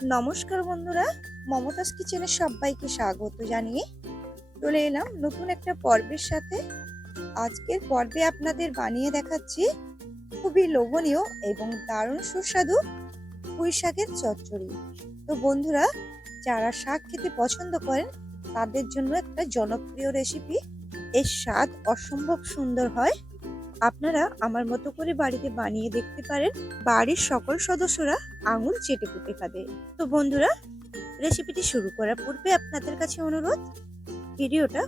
নমস্কার বন্ধুরা, মমতাজ কিচেনে সবাইকে স্বাগত জানিয়ে চলে এলাম নতুন একটা পর্বের সাথে। আজকের পর্বে আপনাদের বানিয়ে দেখাচ্ছি খুবই লোভনীয় এবং দারুণ সুস্বাদু পুঁই শাকের চচ্চড়ি। তো বন্ধুরা, যারা শাক খেতে পছন্দ করেন তাদের জন্য একটা জনপ্রিয় রেসিপি। এর স্বাদ অসম্ভব সুন্দর হয়। আপনারা আমার মতো করে বাড়িতে বানিয়ে দেখতে পারেন। বাড়ির সকল সদস্যরা আঙুল চেটে পুটে খাবে। তো বন্ধুরা, রেসিপিটি শুরু করার পূর্বে আপনাদের কাছে অনুরোধ, ভিডিওটা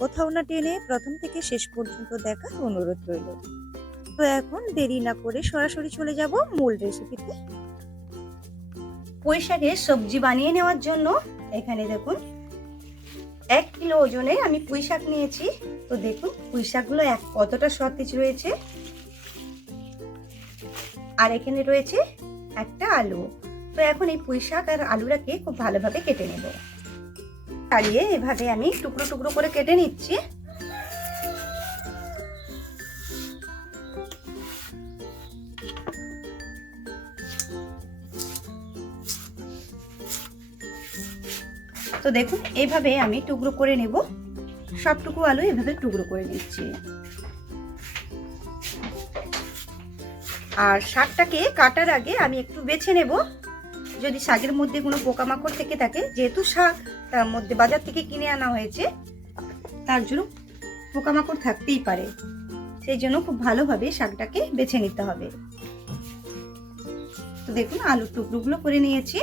কোথাও না টেনে প্রথম থেকে শেষ পর্যন্ত দেখার অনুরোধ রইল। তো এখন দেরি না করে সরাসরি চলে যাব মূল রেসিপিতে। পুঁই শাকের সবজি বানিয়ে নেওয়ার জন্য এখানে দেখুন 1 কিলো ওজনের আমি পুঁই শাক নিয়েছি। তো দেখুন পুঁই শাকগুলো কতটা সতেজ রয়েছে। আর এখানে রয়েছে একটা আলু। তো এখন এই পুঁই শাক আর আলুটাকে খুব ভালোভাবে কেটে নেব। ছাড়িয়ে এভাবে আমি টুকরো টুকরো করে কেটে নিচ্ছি। তো দেখুন এইভাবে আমি টুকরো করে নেব। সবটুকু আলু এভাবে টুকরো করে নিচ্ছি। আর শাকটাকে কাটার আগে আমি একটু বেছে নেব, যদি শাকের মধ্যে কোনো পোকামাকড় থেকে থাকে। যেহেতু শাক তার মধ্যে বাজার থেকে কিনে আনা হয়েছে, তার জন্য পোকামাকড় থাকতেই পারে। সেই জন্য খুব ভালোভাবে শাকটাকে বেছে নিতে হবে। তো দেখুন আলুর টুকরোগুলো করে নিয়েছি।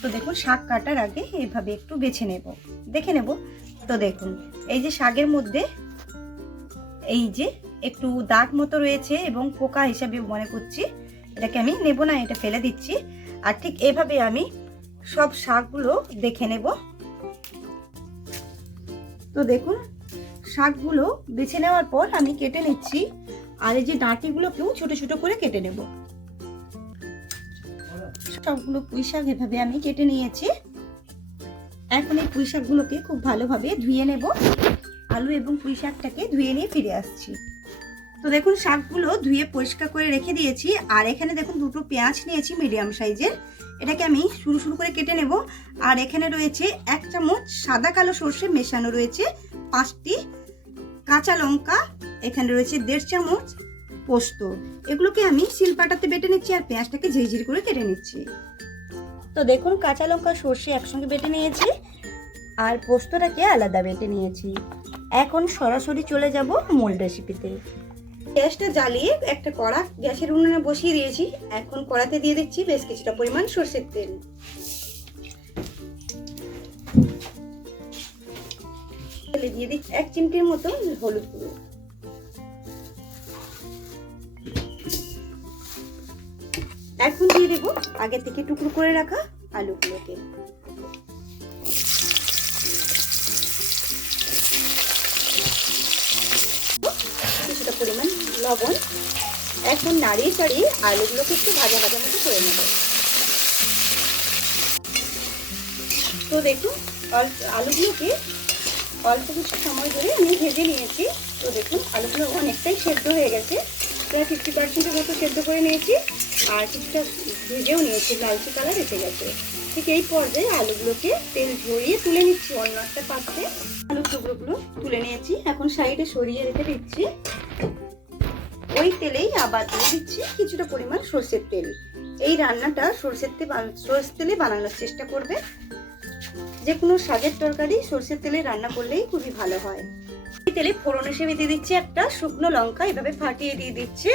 তো দেখুন শাক কাটার আগে এইভাবে একটু বেছে নেব, দেখে নেব। তো দেখুন এই যে শাকের মধ্যে এই যে একটু দাগ মতো রয়েছে এবং পোকা হিসাবে মনে করছি, এটাকে আমি নেব না, এটা ফেলে দিচ্ছি। আর ঠিক এভাবে আমি সব শাকগুলো দেখে নেব। তো দেখুন শাকগুলো বেছে নেওয়ার পর আমি কেটে নিচ্ছি। আর এই যে ডাঁটিগুলোকেও ছোট ছোট করে কেটে নেব। সবগুলো পুঁই শাক এভাবে আমি কেটে নিয়েছি। এখন এই পুঁই শাকগুলোকে খুব ভালোভাবে ধুয়ে নেব। আলু এবং পুঁই শাকটাকে ধুয়ে নিয়ে ফিরে আসছি। তো দেখুন শাকগুলো ধুয়ে পরিষ্কার করে রেখে দিয়েছি। আর এখানে দেখুন দুটো পেঁয়াজ নিয়েছি মিডিয়াম সাইজের, এটাকে আমি সরু সরু করে কেটে নেব। আর এখানে রয়েছে 1 চামচ সাদা কালো সর্ষে মেশানো রয়েছে, 5টি কাঁচা লঙ্কা, এখানে রয়েছে 1.5 চামচ পোস্ত। এগুলোকে আমি শিলপাটাতে বেটে নিচ্ছি আর পেঁয়াজটাকে ঝিরিঝিরি করে কেটে নিচ্ছি। তো দেখুন কাঁচা লঙ্কা সর্ষে একসঙ্গে বেটে নিয়েছি আর পোস্তটাকে আলাদা বেটে নিয়েছি। এখন সরাসরি চলে যাব মূল রেসিপিতে। গ্যাসটা জ্বালিয়ে একটা কড়া গ্যাসের উনুনে বসিয়ে দিয়েছি। এখন কড়াতে দিয়ে দিচ্ছি বেশ কিছুটা পরিমাণ সরষের তেল। তেলে দিয়ে দিচ্ছি 1 চিমটির মতো হলুদ গুঁড়ো। এখন দিয়ে দেবো আগে থেকে টুকরো করে রাখা আলুগুলোকে। কিছুটা পরিমাণ লবণ। এখন নাড়িয়ে চাড়িয়ে আলুগুলোকে একটু ভাজা ভাজা মতো করে নেব। তো দেখুন আলুগুলোকে অল্প কিছু সময় ধরে আমি ভেজে নিয়েছি। তো দেখুন আলুগুলো অনেকটাই সেদ্ধ হয়ে গেছে, প্রায় 50% মতো সেদ্ধ করে নিয়েছি। আর কিছুটা ভেজেও নিয়েছি, লালচে কালার এসে গেছে। ঠিক এই পর্যায়ে আলুগুলোকে তেল ঝরিয়ে তুলে নিচ্ছি অন্য একটা পাত্রে। আলুর টুকরোগুলো তুলে নিয়েছি, এখন সাইডে সরিয়ে রেখে দিচ্ছি। ওই তেলেই আবার দিয়ে দিচ্ছি কিছুটা পরিমাণ সরষের তেল। এই রান্নাটা সরষের তেলে বানানোর চেষ্টা করবে। যে কোনো শাকের তরকারি সরষের তেলে রান্না করলেই খুবই ভালো হয়। এই তেলে ফোড়ন হিসেবে দিয়ে দিচ্ছি একটা শুকনো লঙ্কা, এভাবে ফাটিয়ে দিয়ে দিচ্ছি।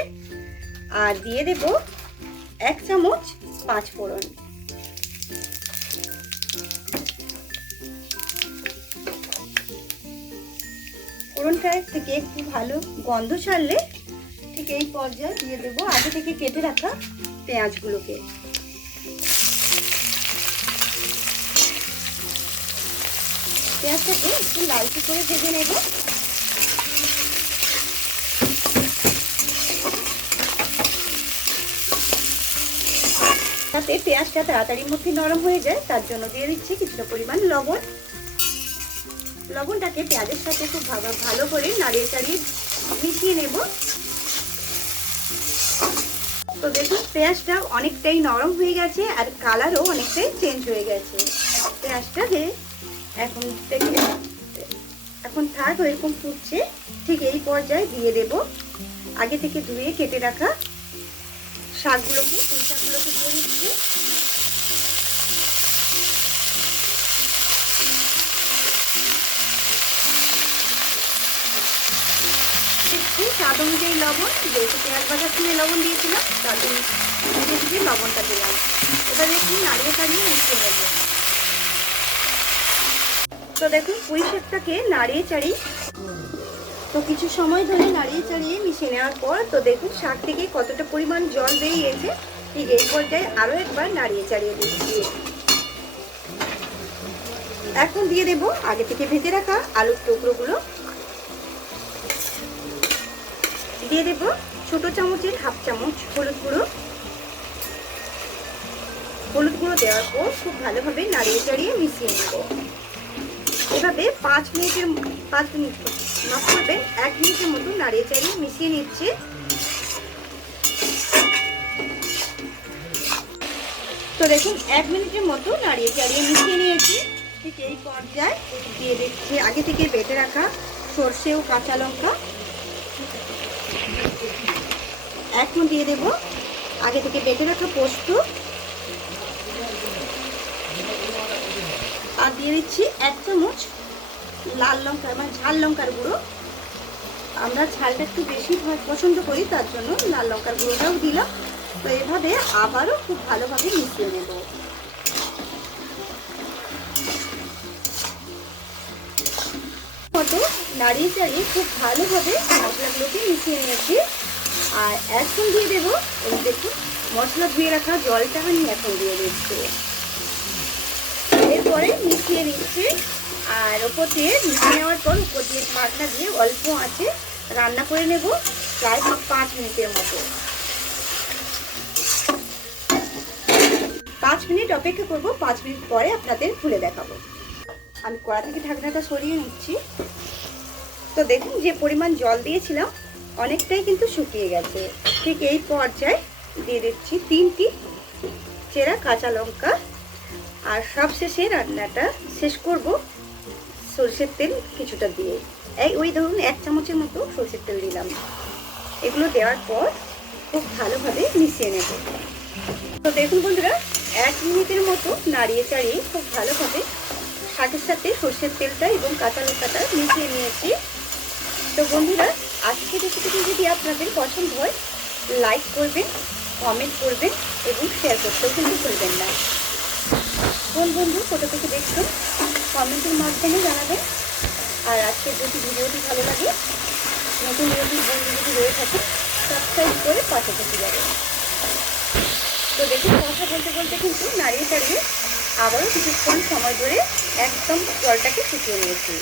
আর দিয়ে দেব 1 চামচ 5 ফোড়ন। ফোড়নটা থেকে একটু ভালো গন্ধ ছাড়লে ঠিক এই পর্যায়ে দিয়ে দেবো আগে থেকে কেটে রাখা পেঁয়াজগুলোকে। পেঁয়াজটাকে একটু লালচে করে ভেজে নেব। তাতে পেঁয়াজটা তাড়াতাড়ির মধ্যে নরম হয়ে যায়, তার জন্য দিয়ে দিচ্ছি কিছুটা পরিমাণ লবণ। লবণটাকে পেঁয়াজের সাথে খুব ভালো করে নাড়িয়ে চাড়িয়ে মিশিয়ে নেব। তো দেখুন পেঁয়াজটা অনেকটাই নরম হয়ে গেছে আর কালারও অনেকটাই চেঞ্জ হয়ে গেছে। পেঁয়াজটাকে এখন থাক এরকম ফুটছে, ঠিক এই পর্যায়ে দিয়ে দেব আগে থেকে ধুয়ে কেটে রাখা শাকগুলোকে, পুঁই শাকগুলোকে দিয়ে দিচ্ছি। স্বাদ অনুযায়ী লবণ, যেহেতু পেঁয়াজ ভাজার সময় লবণ দিয়েছিলাম তার জন্য লবণটা দিলাম। এবার একটু নাড়িয়ে চাড়িয়ে মিশিয়ে নেব। তো দেখুন পুঁই শাকটাকে নাড়িয়ে চাড়িয়ে কিছু সময় ধরে নাড়িয়ে চাড়িয়ে মিশিয়ে নেওয়ার পর তো দেখুন শাক থেকে কতটা পরিমাণ জল বেরিয়েছে। ঠিক এই পর্যায়ে আরও একবার নাড়িয়ে চাড়িয়ে দিচ্ছি। এখন দিয়ে দেব আগে থেকে ভেজে রাখা আলুর টুকরোগুলো। দিয়ে দেব ছোট চামচের হাফ চামচ হলুদ গুঁড়ো। হলুদ গুঁড়ো দেওয়ার পর খুব ভালোভাবে নাড়িয়ে চাড়িয়ে মিশিয়ে নেব। এভাবে 1 মিনিটের মতো নাড়িয়ে চাড়িয়ে মিশিয়ে নিচ্ছে। তো দেখুন 1 মিনিটের মতো নাড়িয়ে চাড়িয়ে মিশিয়ে নিয়েছি। ঠিক এই পর্যায়ে দিয়ে দিচ্ছি আগে থেকে বেটে রাখা সর্ষে ও কাঁচা লঙ্কা। এখন দিয়ে দেব আগে থেকে বেটে রাখা পোস্ত, আর দিয়ে দিচ্ছি 1 চামচ লাল লঙ্কা মানে ঝাল লঙ্কার গুঁড়ো। আমরা ঝালটা একটু বেশি পছন্দ করি, তার জন্য লাল লঙ্কার গুঁড়োটাও দিলাম। তো এভাবে আবারও খুব ভালোভাবে মিশিয়ে নেব। মতো নাড়িয়ে চাড়িয়ে খুব ভালোভাবে মশলাগুলোকে মিশিয়ে নিয়েছি। আর এখন দিয়ে দেবো এই দেখুন মশলা ধুয়ে রাখা জলটা আমি এখন দিয়ে দিচ্ছি। এরপরে মিশিয়ে নিচ্ছি। আর ওপর দিয়ে মিশিয়ে নেওয়ার পর উপর দিয়ে ঢাকনা দিয়ে অল্প আঁচে রান্না করে নেব প্রায় 5 মিনিটের মতো। 5 মিনিট অপেক্ষা করব। 5 মিনিট পরে আপনাদের খুলে দেখাবো। আমি কড়া থেকে ঢাকনাটা সরিয়ে নিচ্ছি। তো দেখুন যে পরিমাণ জল দিয়েছিলাম অনেকটাই কিন্তু শুকিয়ে গেছে। ঠিক এই পর্যায়ে দিয়ে দিচ্ছি 3টি চেরা কাঁচা লঙ্কা। আর সবশেষে রান্নাটা শেষ করব সরষের তেল কিছুটা দিয়ে। ওই ধরুন 1 চামচের মতো সরষের তেল দিলাম। এগুলো দেওয়ার পর খুব ভালোভাবে মিশিয়ে নেব। তো দেখুন বন্ধুরা 1 মিনিটের মতো নাড়িয়ে চাড়িয়ে খুব ভালোভাবে শাকের সাথে সরষের তেলটা এবং কাঁচা লঙ্কাটা মিশিয়ে নিয়েছি। তো বন্ধুরা আজকের রেসিপিটি যদি আপনাদের পছন্দ হয় লাইক করবেন, কমেন্ট করবেন এবং শেয়ার করতেও কিন্তু ভুলবেন না। কোন বন্ধু কোথা থেকে দেখছেন কমেন্টের মাধ্যমে জানাবেন। আর আজকের যদি ভিডিওটি ভালো লাগে নতুন নতুন বন্ধু যদি রয়ে থাকে সাবস্ক্রাইব করে পাশে থেকে যাবেন। তো দেখুন কথা বলতে বলতে কিন্তু নাড়িয়ে চাড়িয়ে আবারও কিছুক্ষণ সময় ধরে একদম জলটাকে শুকিয়ে নিয়েছি।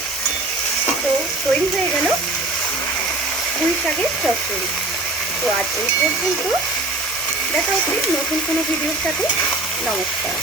তো তৈরি হয়ে গেল পুঁই শাকের চচ্চড়ি। তো আজ এই পর্যন্ত, দেখা হচ্ছে নতুন কোনো ভিডিওর সাথে। নমস্কার।